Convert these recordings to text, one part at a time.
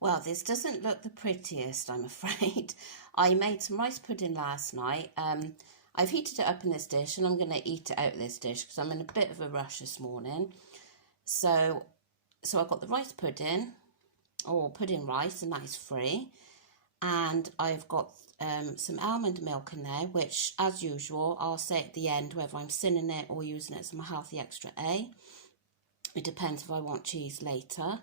Well, this doesn't look the prettiest, I'm afraid. I made some rice pudding last night. I've heated it up in this dish and I'm going to eat it out of this dish because I'm in a bit of a rush this morning. So, I've got the rice pudding, or pudding rice, and that is free. And I've got some almond milk in there, which, as usual, I'll say at the end whether I'm sinning it or using it as my healthy extra A. It depends if I want cheese later.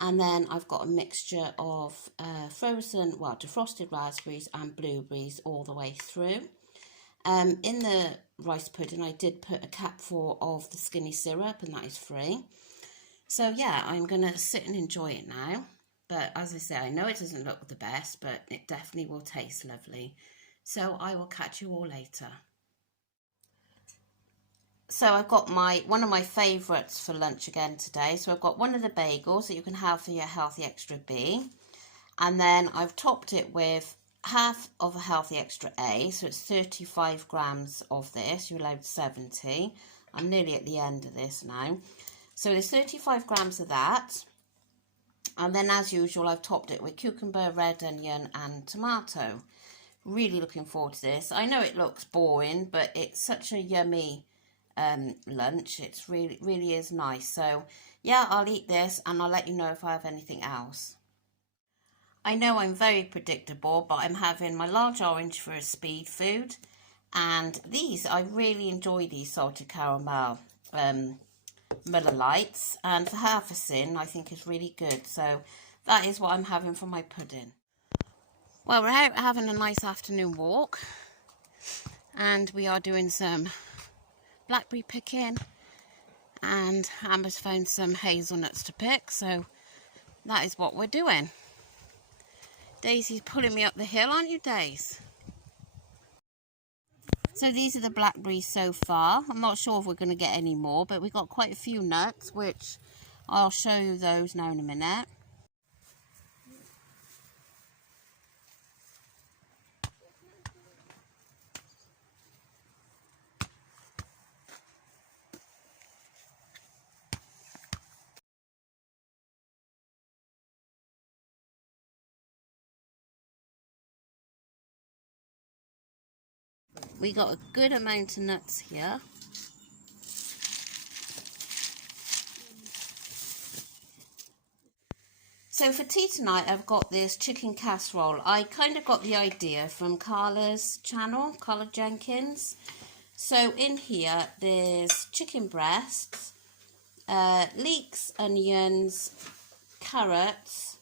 And then I've got a mixture of defrosted raspberries and blueberries all the way through. In the rice pudding, I did put a capful of the skinny syrup, and that is free. So yeah, I'm going to sit and enjoy it now. But as I say, I know it doesn't look the best, but it definitely will taste lovely. So I will catch you all later. So I've got one of my favourites for lunch again today. So I've got one of the bagels that you can have for your healthy extra B. And then I've topped it with half of a healthy extra A. So it's 35 grams of this. You're allowed 70. I'm nearly at the end of this now. So there's 35 grams of that. And then as usual, I've topped it with cucumber, red onion and tomato. Really looking forward to this. I know it looks boring, but it's such a yummy lunch. It's really is nice. So yeah, I'll eat this and I'll let you know if I have anything else. I know I'm very predictable, but I'm having my large orange for a speed food, and I really enjoy these salted caramel Miller Lights, and for half a sin I think is really good. So that is what I'm having for my pudding. Well, we're out having a nice afternoon walk and we are doing some blackberry picking, and Amber's found some hazelnuts to pick, so that is what we're doing. Daisy's pulling me up the hill, aren't you, Daisy? So these are the blackberries so far. I'm not sure if we're going to get any more, but we've got quite a few nuts, which I'll show you those now in a minute. We got a good amount of nuts here. So for tea tonight, I've got this chicken casserole. I kind of got the idea from Carla's channel, Carla Jenkins. So in here, there's chicken breasts, leeks, onions, carrots,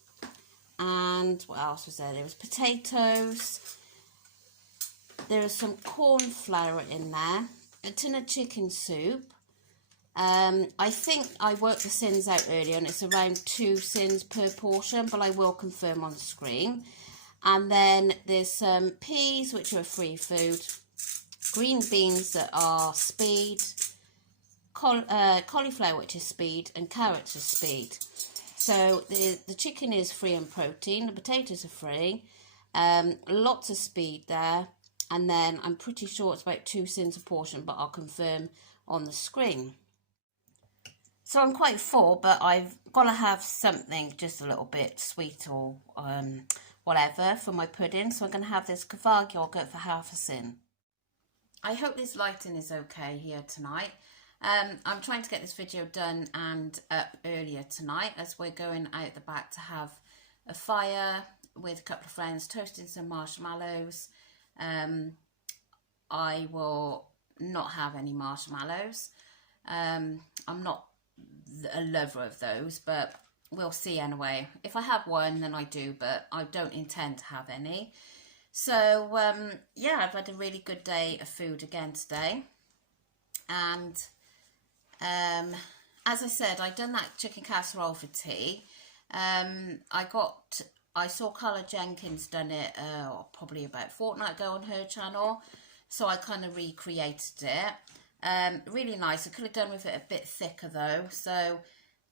and what else was there? There was potatoes. There is some corn flour in there, a tin of chicken soup. I think I worked the sins out earlier and it's around 2 sins per portion, but I will confirm on the screen. And then there's some peas, which are a free food, green beans that are speed, cauliflower, which is speed, and carrots are speed. So the chicken is free in protein, the potatoes are free, lots of speed there. And then I'm pretty sure it's about 2 sins a portion, but I'll confirm on the screen. So I'm quite full, but I've got to have something just a little bit sweet or whatever for my pudding. So I'm going to have this Kvarg yogurt for half a sin. I hope this lighting is okay here tonight. I'm trying to get this video done and up earlier tonight, as we're going out the back to have a fire with a couple of friends, toasting some marshmallows. I will not have any marshmallows. I'm not a lover of those, but we'll see anyway. If I have one, then I do, but I don't intend to have any. So yeah, I've had a really good day of food again today, and as I said, I've done that chicken casserole for tea. I saw Carla Jenkins done it probably about a fortnight ago on her channel, so I kind of recreated it. Really nice. I could have done with it a bit thicker though, so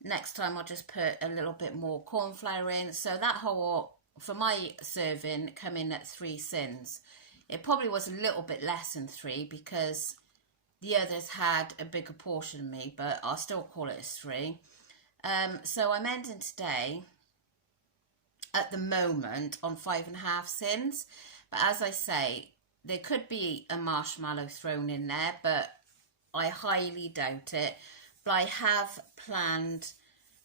next time I'll just put a little bit more corn flour in. So that whole, for my serving, come in at 3 sins. It probably was a little bit less than 3 because the others had a bigger portion than me, but I'll still call it as 3. So I'm ending today at the moment on 5.5 sins. But as I say, there could be a marshmallow thrown in there, but I highly doubt it. But I have planned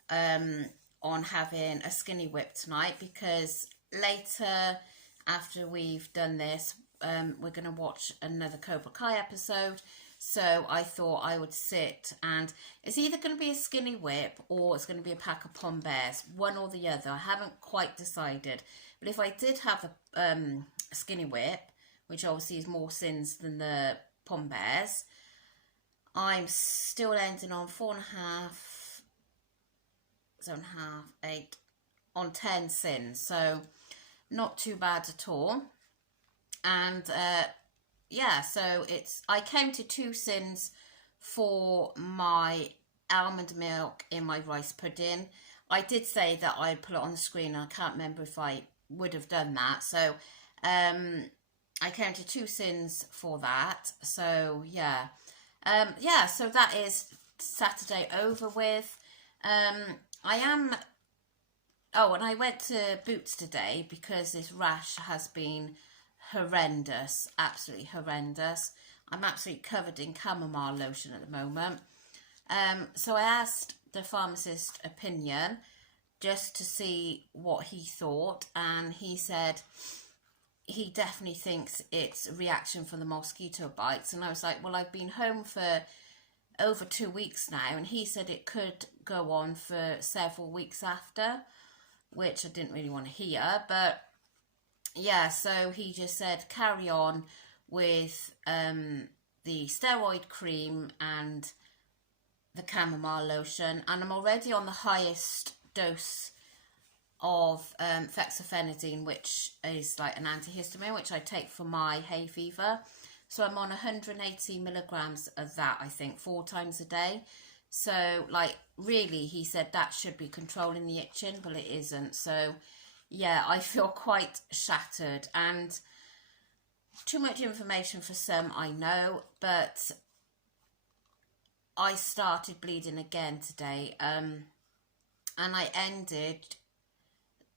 on having a skinny whip tonight, because later, after we've done this, we're going to watch another Cobra Kai episode. So I thought I would sit, and it's either going to be a skinny whip or it's going to be a pack of Pom Bears, one or the other. I haven't quite decided. But if I did have a skinny whip, which obviously is more sins than the Pom Bears, I'm still ending on 4.5, 7.5, 8, on 10 sins. So not too bad at all. And yeah, so I counted 2 sins for my almond milk in my rice pudding. I did say that I'd put it on the screen, and I can't remember if I would have done that. So I counted 2 sins for that. So yeah. Yeah, so that is Saturday over with. Oh, and I went to Boots today because this rash has been horrendous, absolutely horrendous. I'm absolutely covered in chamomile lotion at the moment. So I asked the pharmacist's opinion just to see what he thought, and he said he definitely thinks it's a reaction from the mosquito bites. And I was like, well, I've been home for over 2 weeks now, and he said it could go on for several weeks after, which I didn't really want to hear. But yeah, so he just said carry on with the steroid cream and the chamomile lotion, and I'm already on the highest dose of fexofenadine, which is like an antihistamine, which I take for my hay fever. So I'm on 180 milligrams of that, I think, 4 times a day. So, like, really, he said that should be controlling the itching, but it isn't. So yeah, I feel quite shattered, and too much information for some, I know, but I started bleeding again today, and I ended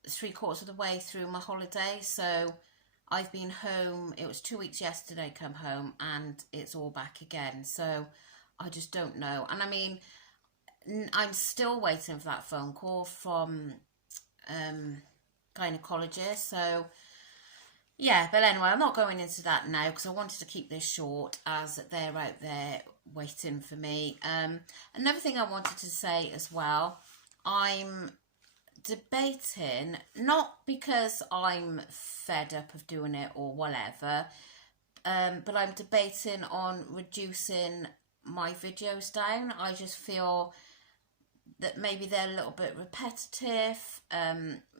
3/4 of the way through my holiday. So I've been home, it was 2 weeks yesterday, come home, and it's all back again. So I just don't know. And I mean, I'm still waiting for that phone call from gynecologist. So yeah, but anyway, I'm not going into that now because I wanted to keep this short, as they're out there waiting for me. Another thing I wanted to say as well, I'm debating, not because I'm fed up of doing it or whatever, but I'm debating on reducing my videos down. I just feel that maybe they're a little bit repetitive,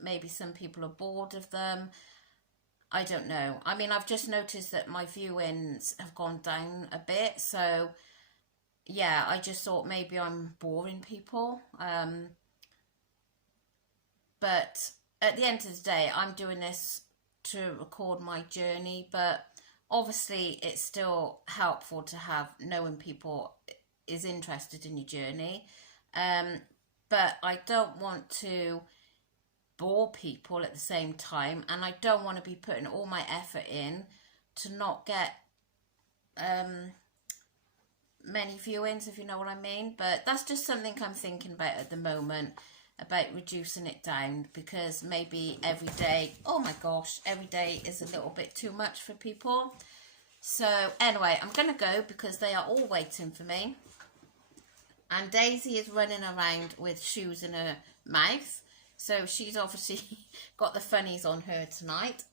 maybe some people are bored of them. I don't know. I mean, I've just noticed that my viewings have gone down a bit, so yeah, I just thought maybe I'm boring people. But at the end of the day, I'm doing this to record my journey, but obviously it's still helpful to have knowing people is interested in your journey. But I don't want to bore people at the same time, and I don't want to be putting all my effort in to not get many viewings, if you know what I mean. But that's just something I'm thinking about at the moment, about reducing it down, because maybe every day, oh my gosh, every day is a little bit too much for people. So anyway, I'm going to go because they are all waiting for me. And Daisy is running around with shoes in her mouth. So she's obviously got the funnies on her tonight.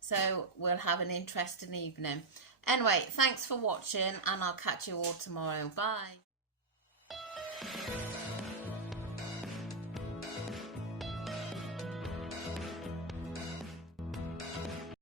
So we'll have an interesting evening. Anyway, thanks for watching, and I'll catch you all tomorrow. Bye.